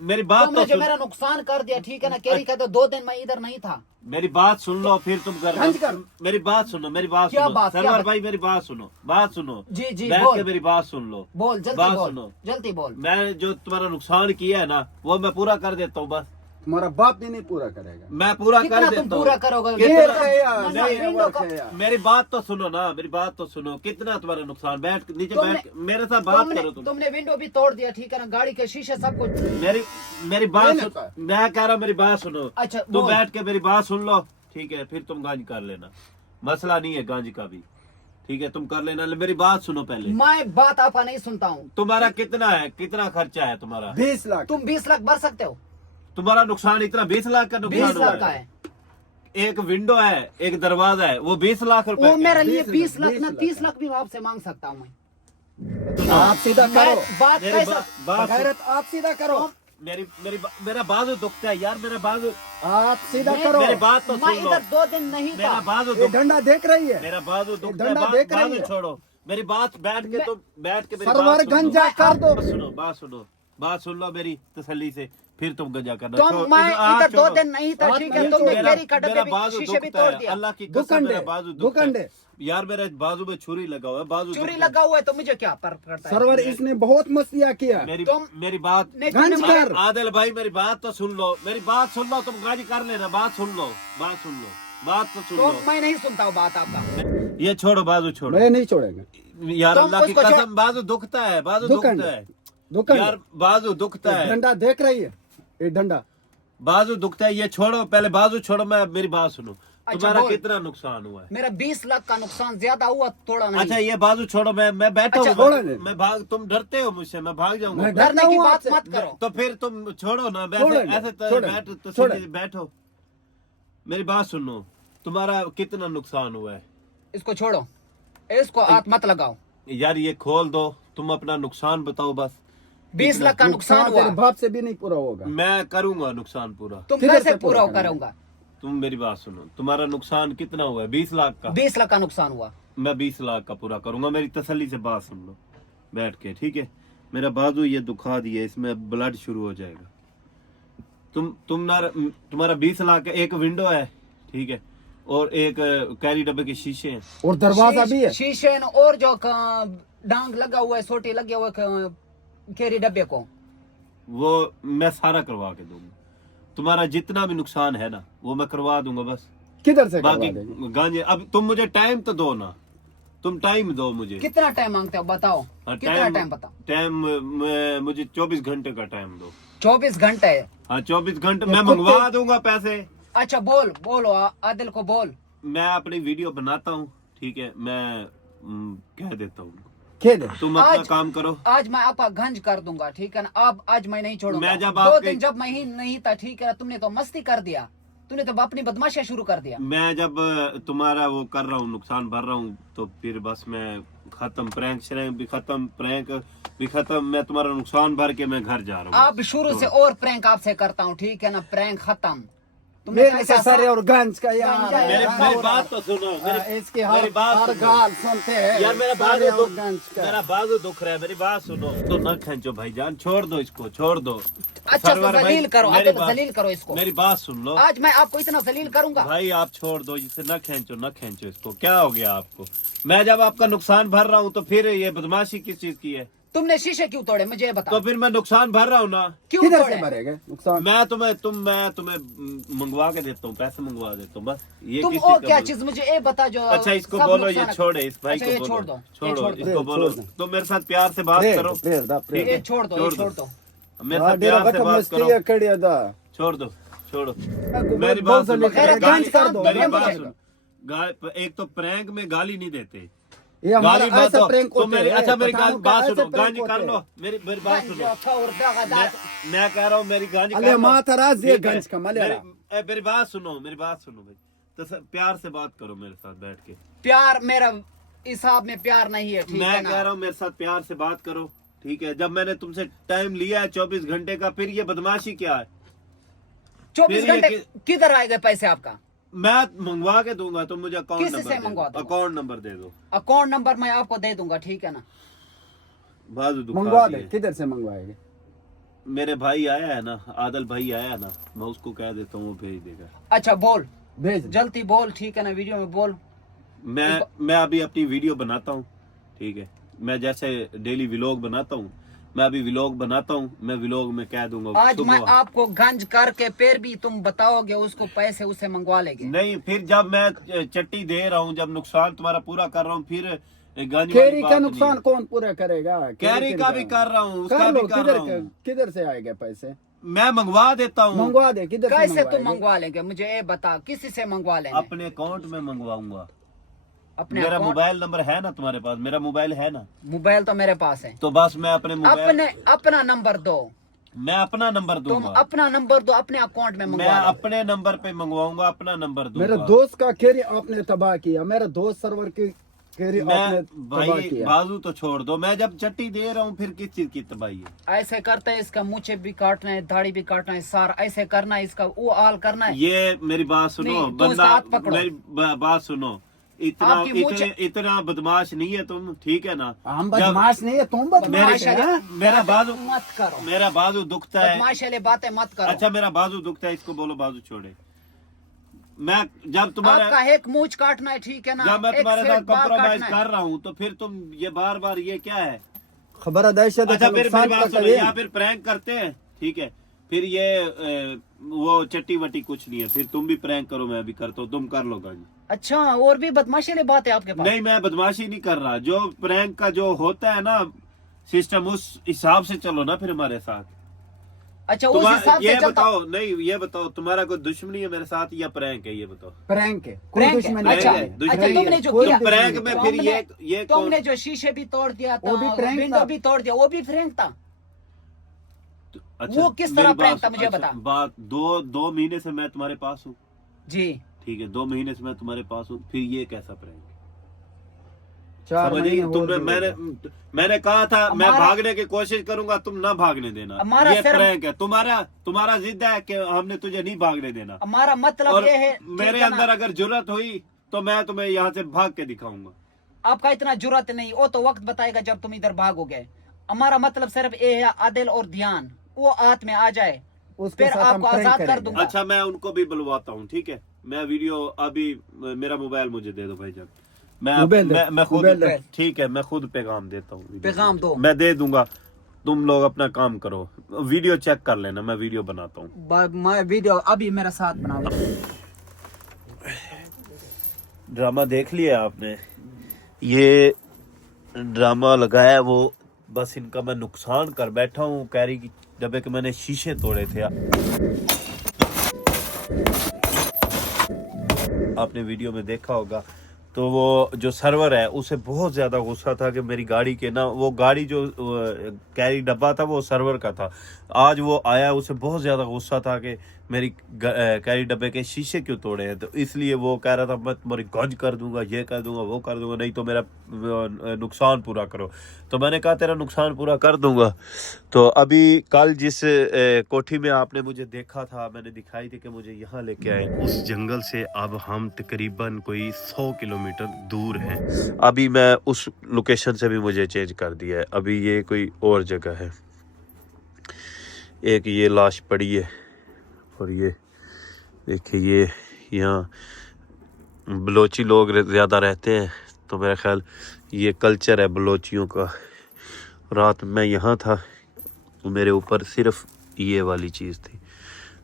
मेरी बात तो जो मेरा नुकसान कर दिया, ठीक है ना। केरी का तो 2 दिन मैं इधर नहीं था। मेरी बात सुन लो फिर तुम कर। मेरी बात सुनो, मेरी बात क्या सुनो बात? सरवर भाई, मेरी बात सुनो, बात सुनो जी जी बैठ बोल। के मेरी बात सुन लो। बोल जल्दी बात बोल, सुनो। जल्दी बोल। मैं जो तुम्हारा नुकसान किया है ना वो मैं पूरा कर देता हूँ। बस तुम्हारा बाप भी नहीं पूरा करेगा। मैं पूरा कितना कर तुम देता पूरा हूँ। करोगे? मेरी बात तो सुनो ना, मेरी बात तो सुनो। कितना तुम्हारा नुकसान? बैठ नीचे बैठ मेरे साथ बात करो। तुमने विंडो भी तोड़ दिया, ठीक है ना। गाड़ी के शीशे सब कुछ। मेरी बात सुनो, मैं कह रहा हूँ मेरी बात सुनो। अच्छा तुम बैठ के मेरी बात सुन लो, ठीक है। फिर तुम गांज कर लेना, मसला नहीं है गांज का भी, ठीक है। तुम कर लेना। मेरी बात सुनो पहले। मैं बात आपका नहीं सुनता हूँ। तुम्हारा कितना है, कितना खर्चा है तुम्हारा? 20 लाख। तुम 20 लाख भर सकते हो? तुम्हारा नुकसान इतना 20 लाख का नुकसान 20 लाख का है। एक विंडो है, एक दरवाजा है, वो 20 लाख रुपए वो मेरे लिए 20 लाख ना 30 लाख भी आपसे मांग सकता हूँ मैं। आप सीधा करो बात कैसा? गैरत, आप सीधा करो। मेरा बाजू दुखता है यार, मेरा बाजू। आप सीधा करो। मेरी बात तो मैं सुन लो। इधर 2 दिन नहीं मेरा था। बाजू ये डंडा देख रही है, मेरा बाजू दुखता है। डंडा देख रही बाजू है। छोड़ो मेरी बात। बैठ के तुम बैठ के मेरी सरवर बात सुन लो। गंजा कर दो। सुनो बात सुनो, बात सुन लो मेरी तसल्ली से, फिर तुम गंजा करना। तुम मैं इधर 2 दिन नहीं था, ठीक है। तुमने केरी का डब्बे भी शीशे भी तोड़ दिया। अल्लाह की कसम मेरा बाजू दुखता है दुखंडे। यार। मेरे बाजू में छुरी लगा हुआ है, बाजू चोरी लगा हुआ है तो मुझे क्या फर्क पड़ता है? सरवर इसने बहुत मस्तियाँ किया। मेरी बात गंज कर। आदिल भाई मेरी बात तो सुन लो, मेरी बात सुन लो। तुम गाजी कर लेना, बात सुन लो, बात सुन लो, बात तो सुन तो लो। मैं नहीं सुनता हूँ बात आपका। ये छोड़ो, बाजू छोड़ो। मैं नहीं छोड़ेंगे यार तुम अल्लाह की उसको कसम बाजू दुखता है, बाजू दुखता है दुखंड। यार, बाजू दुखता है। डंडा देख रही है, ये डंडा बाजू दुखता है। ये छोड़ो पहले, बाजू छोड़ो। मैं मेरी बात सुनो। तुम्हारा बोल। कितना नुकसान हुआ है? मेरा 20 लाख का नुकसान ज्यादा हुआ, थोड़ा नहीं। अच्छा ये बाजू छोड़ो, मैं बैठा अच्छा, हूँ। छोड़ो नहीं। मैं भाग, तुम डरते हो मुझसे, मैं भाग जाऊंगा। मैं डरने की हूँ बात आपसे। मत करो। तो फिर तुम छोड़ो ना, छोड़ेंगे, ऐसे छोड़ेंगे, बैठ तो छोड़ेंगे। बैठो। मेरी बात सुनो, तुम्हारा कितना नुकसान हुआ है? इसको छोड़ो, इसको हाथ मत लगाओ। यार ये खोल दो, तुम अपना नुकसान बताओ बस। 20 लाख का नुकसान हुआ। तेरे बाप से भी नहीं पूरा होगा। मैं करूंगा नुकसान पूरा। तुम किधर कैसे से पूरा पूरा करेंगे? करूंगा? तुम मेरी बात सुनो, तुम्हारा नुकसान कितना हुआ है? 20 लाख का। 20 लाख का नुकसान हुआ। मैं 20 लाख का पूरा करूंगा। मेरी तसल्ली से बात सुन लो बैठ के, ठीक है। मेरा बाजू ये दुखा दिए, इसमें ब्लड शुरू हो जाएगा। तुम्हारा 20 लाख का एक विंडो है, ठीक है, और एक कैरी डब्बे के शीशे हैं, और दरवाजा भी है। शीशे और जो डांग लगा हुआ है, सोटी लगे हुए केरी डब्बे को, वो मैं सारा करवा के दूंगा। तुम्हारा जितना भी नुकसान है ना वो मैं करवा दूंगा। बस किधर से बाकी करवा देंगे? गांजे अब तुम मुझे टाइम तो दो ना, तुम टाइम दो मुझे। कितना टाइम मांगते हो बताओ? कितना टाइम बताओ? टाइम मुझे 24 घंटे का टाइम दो। 24 घंटे है। हाँ 24 घंटे मैं मंगवा दूंगा पैसे। अच्छा बोलो आदिल को बोल। मैं अपनी वीडियो बनाता हूँ, ठीक है, मैं कह देता हूँ। कह दे। तुम अपना काम करो। आज मैं आपका गंज कर दूंगा, ठीक है ना। अब आज मैं नहीं छोड़ूंगा। मैं जब 2 दिन जब मैं ही नहीं था, ठीक है ना, तुमने तो मस्ती कर दिया, तूने तो अपनी बदमाशियां शुरू कर दिया। मैं जब तुम्हारा वो कर रहा हूँ, नुकसान भर रहा हूँ, तो फिर बस मैं खत्म। प्रैंक श्रैंक भी खत्म, प्रैंक भी खत्म। मैं तुम्हारा नुकसान भर के मैं घर जा रहा हूँ। अब शुरू से और प्रैंक आपसे करता हूँ, ठीक है ना। प्रैंक खत्म। मेरे से सारे और गंज का यार। मेरी बात तो सुनो। इसके मेरी बात हर सुनो। गाल सुनते हैं यार मेरा सारे बाजू और गंज का। मेरा बाजू दुख रहा है। मेरी बात सुनो। तो न खींचो भाईजान, छोड़ दो इसको, छोड़ दो। अच्छा तो सरवर भाई, जलील करो, मेरी आदिल बात- जलील करो इसको। मेरी बात सुन लो आज मैं आपको इतना जलील करूंगा। भाई, आप छोड़ दो इसे, न खींचो, न खींचो इसको। क्या हो गया आपको? मैं जब आपका नुकसान भर रहा हूँ तो फिर ये बदमाशी किस चीज की है? तुमने शीशे क्यों तोड़े मुझे तो बताओ? फिर मैं नुकसान भर रहा हूँ ना। क्यों किधर तोड़े? से भरेगा नुकसान? मैं तुम्हें मंगवा के देता हूँ, पैसे मंगवा देता हूँ। बस ये तुम किसी और का क्या बोल- चीज मुझे ये बता जो अच्छा इसको सब बोलो, ये नुकसान- छोड़े, इस भाई अच्छा, को ये बोलो, छोड़ दो, ये छोड़ो छोड़ दो। इसको बोलो। छोड़ दो। तो मेरे साथ प्यार से बात प्रेर, करो। प्रेर दा, प्रेर। ठीक है? ये छोड़ दो, ये छोड़ दो। मेरे साथ प्यार से बात करो। छोड़ दो, छोड़ो। मेरी बात सुनो। खैर, गंज कर दो। मेरी गंज बात कर सुनो। एक तो प्रैंक में गाली नहीं देते। ये हमारा गाली मत ऐसा दो। प्रैंक तो होते मेरी हैं, अच्छा मेरी पठानों का बात ऐसे सुनो, प्रैंक गांज कर होते लो। हैं। मेरी बात सुनो। मैं कह रहा हूँ मेरी गांज कर अले लो। माथराज ये ठीक है? गंज का मलेरा। मेरी बात सुनो, मेरी बात सुनो भाई। तो प्यार से बात करो मेरे साथ बैठ के। प्यार मेरा हिसाब में प्यार नहीं है, ठीक है मैं ना। कह रहा हूँ मेरे साथ प्यार से बात करो, ठीक है। जब मैंने तुमसे टाइम लिया है 24 घंटे का, फिर ये बदमाशी क्या है? 24 फिर ये घंटे किधर आएगा पैसे आपका? मैं मंगवा के दूंगा, तुम मुझे अकाउंट किससे नंबर दे मंगवा दो। दोगे? अकाउंट नंबर दे दो। अकाउंट नंबर मैं आपको दे दूंगा, ठीक है ना। बाजू दुखा मंगवा दे, दिए। किधर से मंगवाएंगे? मेरे भाई आया है ना, आदल भाई आया है ना, मैं उसको कह देता हूँ, वो भेज देगा। अच्छा बोल, भेज। जल्दी बोल, ठीक है ना, वीडियो में बोल। मैं अभी अपनी वीडियो बनाता हूँ, ठीक है। मैं जैसे डेली व्लॉग बनाता हूँ, मैं अभी व्लॉग बनाता हूँ, मैं व्लॉग में कह दूंगा आज मैं सुबह। आपको गंज करके फिर भी तुम बताओगे उसको, पैसे उसे मंगवा लेंगे। नहीं, फिर जब मैं चट्टी दे रहा हूँ, जब नुकसान तुम्हारा पूरा कर रहा हूँ, फिर गंज केरी का नुकसान कौन पूरा करेगा? कैरी का भी कर रहा हूँ, उसका भी कर रहा हूँ। किधर से आएगा पैसे? मैं मंगवा देता हूँ। मंगवा दे, किधर से कैसे तुम मंगवाएंगे? मंगवा लेंगे, मुझे ये बता, किसी से मंगवा लेंगे? अपने अकाउंट में मंगवाऊंगा। अपने मेरा account- मोबाइल नंबर है ना तुम्हारे पास? मेरा मोबाइल है ना? मोबाइल तो मेरे पास है। तो बस मैं अपने मोबाइल, अपना नंबर दो, मैं अपना नंबर तुम दूंगा। अपना नंबर दो, अपने अकाउंट में मैं मंगवा लो। अपने नंबर पे मंगवाऊंगा, अपना नंबर दूंगा। मेरे दोस्त का केरी आपने तबाह किया, मेरा दोस्त सर्वर की केरी आपने मैं तबाह भाई किया। बाजू तो छोड़ दो, मैं जब चट्टी दे रहा हूँ फिर किस चीज की तबाही है? ऐसे करते है, इसका मुझे भी काटना है, दाढ़ी भी काटना है, सारा ऐसे करना है, इसका वो हाल करना है। ये मेरी बात सुनो, नहीं, तुम बंदा साथ पकड़ो। मेरी बात सुनो, इतना आपकी मुझे- इतना बदमाश नहीं है तुम, ठीक है ना? हम जब बदमाश नहीं है, तुम बदमाश बदमाश है। है। मेरा बाजू, मत करो, मेरा बाजू दुखता है। बदमाश वाली बातें मत करो। अच्छा, मेरा बाजू दुखता है, इसको बोलो बाजू छोड़े। मैं जब तुम्हारा, आपका एक मूछ काटना है, ठीक है ना? जब मैं एक तुम्हारे सेट साथ बाल कॉम्प्रोमाइज काटना है। कर रहा हूँ, तो फिर तुम ये बार बार ये क्या है? खबर दहशत अच्छा, फिर मेरी बात सुनो, या है। फिर प्रैंक करते हैं, ठीक है। फिर ये वो चट्टी वट्टी कुछ नहीं है, फिर तुम भी प्रैंक करो, मैं भी करता हूँ, तुम कर लो गाजी। अच्छा, और भी बदमाशी वाली बात है आपके पास? नहीं, मैं बदमाशी नहीं कर रहा, जो प्रैंक का जो होता है ना सिस्टम, उस हिसाब से चलो ना फिर हमारे साथ। अच्छा, उस हिसाब ये से चलता। बताओ, नहीं ये बताओ, तुम्हारा कोई दुश्मनी है मेरे साथ या प्रैंक है? ये बताओ। प्रैंक है, कोई प्रैंक है। दुश्मनी अच्छा, नहीं है। दुश्मनी अच्छा, तुमने जो कोई किया, तो प्रैंक में फिर तुमने- ये कौन? तुमने जो शीशे भी तोड़ दिया था, वो भी prank विंडो था। भी तोड़ दिया, वो भी प्रैंक था। अच्छा, वो किस तरह मेरी prank बात- था, मुझे अच्छा, बता। बात दो महीने से मैं तुम्हारे पास हूँ, जी, ठीक है, 2 महीने से मैं तुम्हारे पास हूँ, फिर ये कैसा प्रैंक? 4 समझ महीने आई? और तुमने भी हो गए। मैंने कहा था मैं हमारा- भागने की कोशिश करूंगा, तुम ना भागने देना। हमारा ये सिर्फ- प्रैंक है तुम्हारा जिद है कि हमने तुझे नहीं भागने देना। हमारा मतलब और ये है, मेरे ठीक है ना? अंदर अगर जरूरत हुई तो मैं तुम्हें यहाँ से भाग के दिखाऊंगा। आपका इतना जरूरत नहीं, वो तो वक्त बताएगा जब तुम इधर भागोगे। हमारा मतलब सिर्फ ये है, आदिल और ध्यान वो हाथ में आ जाए, उसके फिर साथ हम आपको prank आजाद कर करेंगे। दूंगा। अच्छा, मैं उनको भी बुलवाता हूँ, ठीक है। मैं वीडियो अभी, मेरा मोबाइल मुझे दे दो भाईजान, मोबाइल दे, मैं खुद, मोबाइल दे। ठीक है, मैं खुद पैगाम देता हूँ, पैगाम दो। मैं दे दूंगा, तुम लोग अपना काम करो, वीडियो चेक कर लेना, मैं वीडियो बनाता हूँ। मैं वीडियो अभी मेरा साथ बनाओ। ड्रामा देख लिया आपने? ये ड्रामा लगाया वो, बस इनका मैं नुकसान कर बैठा हूँ। कैरी की डब्बे के मैंने शीशे तोड़े थे, आपने वीडियो में देखा होगा। तो वो जो सर्वर है उसे बहुत ज़्यादा गुस्सा था कि मेरी गाड़ी के ना, वो गाड़ी जो कैरी डब्बा था वो सर्वर का था। आज वो आया, उसे बहुत ज़्यादा गुस्सा था कि मेरी कैरी डब्बे के शीशे क्यों तोड़े हैं। तो इसलिए वो कह रहा था मैं तुम्हारी गंज कर दूंगा, ये कर दूंगा, वो कर दूंगा, नहीं तो मेरा नुकसान पूरा करो। तो मैंने कहा तेरा नुकसान पूरा कर दूंगा। तो अभी कल जिस कोठी में आपने मुझे देखा था, मैंने दिखाई थी कि मुझे यहाँ लेके आए, उस जंगल से अब हम तकरीबन कोई 100 किलोमीटर दूर हैं। अभी मैं उस लोकेशन से भी मुझे चेंज कर दिया है, अभी ये कोई और जगह है। एक ये लाश पड़ी है और ये देखिए, ये यहाँ बलोची लोग ज़्यादा रहते हैं, तो मेरा ख्याल ये कल्चर है बलोचियों का। रात में यहाँ था, मेरे ऊपर सिर्फ ये वाली चीज़ थी।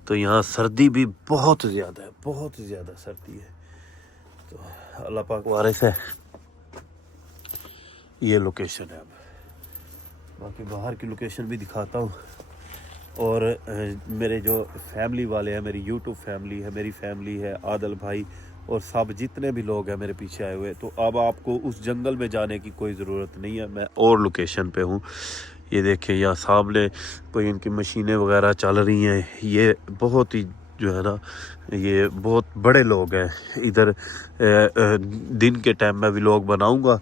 तो यहाँ सर्दी भी बहुत ज़्यादा है, बहुत ज़्यादा सर्दी है। तो अल्लाह पाक वारिस है। ये लोकेशन है। अब बाकी बाहर की लोकेशन भी दिखाता हूँ। और मेरे जो फैमिली वाले हैं, मेरी यूट्यूब फैमिली है, मेरी फैमिली है, आदल भाई और सब जितने भी लोग हैं मेरे पीछे आए हुए। तो अब आपको उस जंगल में जाने की कोई ज़रूरत नहीं है, मैं और लोकेशन पे हूँ। ये देखें, यहाँ सामने कोई इनकी मशीनें वगैरह चल रही हैं। ये बहुत ही जो है ना, ये बहुत बड़े लोग हैं इधर। दिन के टाइम में भी लोग बनाऊँगा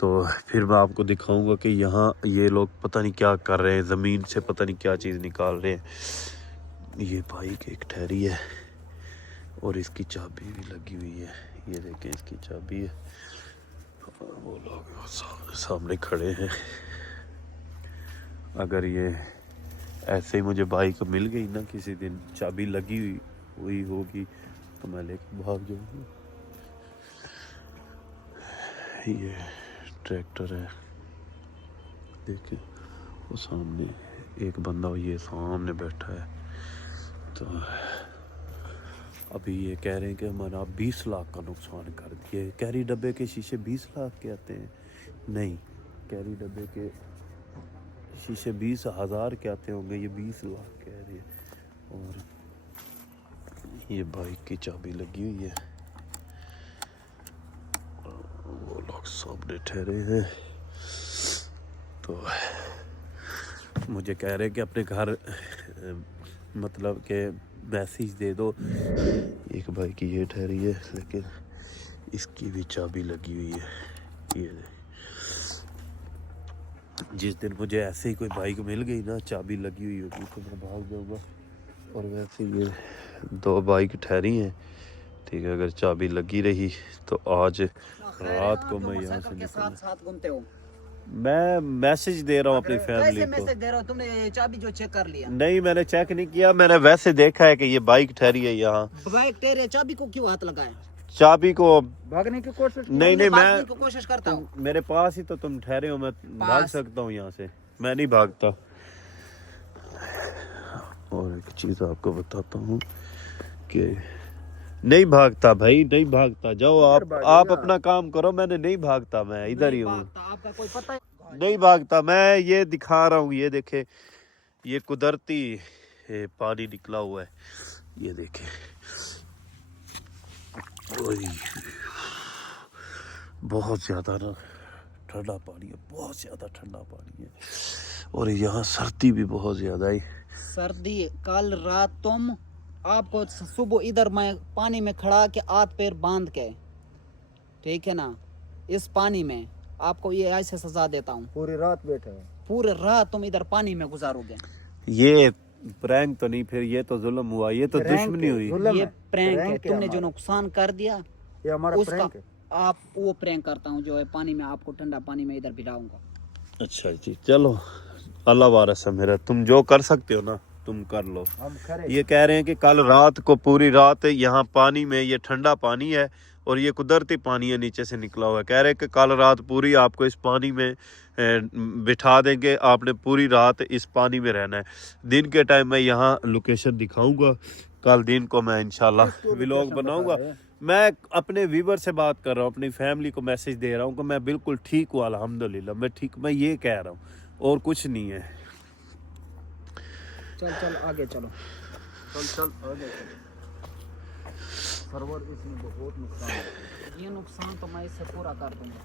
तो फिर मैं आपको दिखाऊंगा कि यहाँ ये लोग पता नहीं क्या कर रहे हैं, ज़मीन से पता नहीं क्या चीज़ निकाल रहे हैं। ये बाइक एक ठहरी है और इसकी चाबी भी लगी हुई है। ये देखें, इसकी चाबी है। वो लोग सामने खड़े हैं। अगर ये ऐसे ही मुझे बाइक मिल गई ना, किसी दिन चाबी लगी हुई होगी तो मैं लेके भाग जाऊंगा। ये ट्रैक्टर है, देखिए वो सामने एक बंदा ये सामने बैठा है। तो अभी ये कह रहे हैं कि हमारा 20 लाख का नुकसान कर दिए। कैरी डब्बे के शीशे 20 लाख के आते हैं? नहीं, कैरी डब्बे के शीशे 20,000 के आते होंगे, ये 20 लाख कह रहे हैं। और ये बाइक की चाबी लगी हुई है, वो लोग सामने ठहरे हैं। तो मुझे कह रहे हैं कि अपने घर मतलब के मैसेज दे दो। एक भाई की ये ठहरी है, लेकिन इसकी भी चाबी लगी हुई है। ये जिस दिन मुझे ऐसे ही कोई बाइक मिल गई ना, चाबी लगी हुई होगी, तो मैं भाग जाऊंगा। और वैसे ये 2 बाइक ठहरी हैं, ठीक है। अगर चाबी लगी रही तो आज रात को मैं यहाँ से निकलूँ। साथ घूमते हो, मैं मैसेज दे रहा हूँ अपनी फैमिली कैसे को। मैसेज दे रहा हो? तुमने चाबी जो चेक कर लिया? नहीं, मैंने चेक नहीं किया, मैंने वैसे देखा है कि ये बाइक ठहरी है यहाँ। बाइक तेरे चाबी को क्यों हाथ लगाए? चाबी को भागने की कोशिश की। नहीं भागने मैं की कोशिश करता हूँ। मेरे पास ही तो तुम ठहरे हो, मैं भाग सकता हूँ यहाँ से, मैं नहीं भागता। और एक चीज आपको बताता हूँ कि नहीं भागता भाई, नहीं भागता। जाओ आप अपना काम करो, मैंने नहीं भागता, मैं इधर ही हूँ। आपका कोई पता है? नहीं भागता, मैं ये दिखा रहा हूँ। ये देखे, ये कुदरती पानी निकला हुआ है, ये देखे। ओए, बहुत ज्यादा ना ठंडा पानी है, बहुत ज्यादा ठंडा पानी है। और यहाँ सर्दी भी बहुत ज्यादा है। सर्दी कल रात तुम आपको सुबह इधर मैं पानी में खड़ा के हाथ पैर बांध के, ठीक है ना, इस पानी में आपको ये ऐसे सजा देता हूँ। पूरी रात बैठे हैं। पूरे रात तुम इधर पानी में गुजारोगे। ये प्रैंक तो नहीं, फिर ये तो जुल्म हुआ, ये तो दुश्मनी हुई। ये प्रैंक है, तुमने जो नुकसान कर दिया ये हमारा उसका प्रैंक है। आप वो प्रैंक करता हूँ जो है पानी में, आपको ठंडा पानी में इधर भिलाऊंगा। अच्छा जी, चलो अल्लाह वारस है मेरा, तुम जो कर सकते हो ना तुम कर लो। हम खड़े ये कह रहे हैं कि कल रात को पूरी रात यहाँ पानी में, ये ठंडा पानी है और ये कुदरती पानी है, नीचे से निकला हुआ है। कह रहे हैं कि कल रात पूरी आपको इस पानी में बिठा देंगे, आपने पूरी रात इस पानी में रहना है। दिन के टाइम मैं यहाँ लोकेशन दिखाऊंगा, कल दिन को मैं इंशाल्लाह व्लॉग बनाऊंगा। मैं अपने व्यूवर से बात कर रहा हूँ, अपनी फैमिली को मैसेज दे रहा हूँ कि मैं बिल्कुल ठीक हूँ, अल्हम्दुलिल्लाह मैं ठीक, मैं ये कह रहा हूँ और कुछ नहीं है। चल चल आगे चलो। चल आगे चलो। सर्वर इसमें बहुत नुकसान है। ये नुकसान तो मैं इससे पूरा कर दूंगा।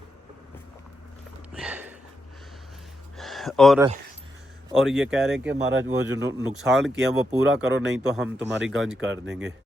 और ये कह रहे हैं कि हमारा वो जो नुकसान किया वो पूरा करो, नहीं तो हम तुम्हारी गंज कर देंगे।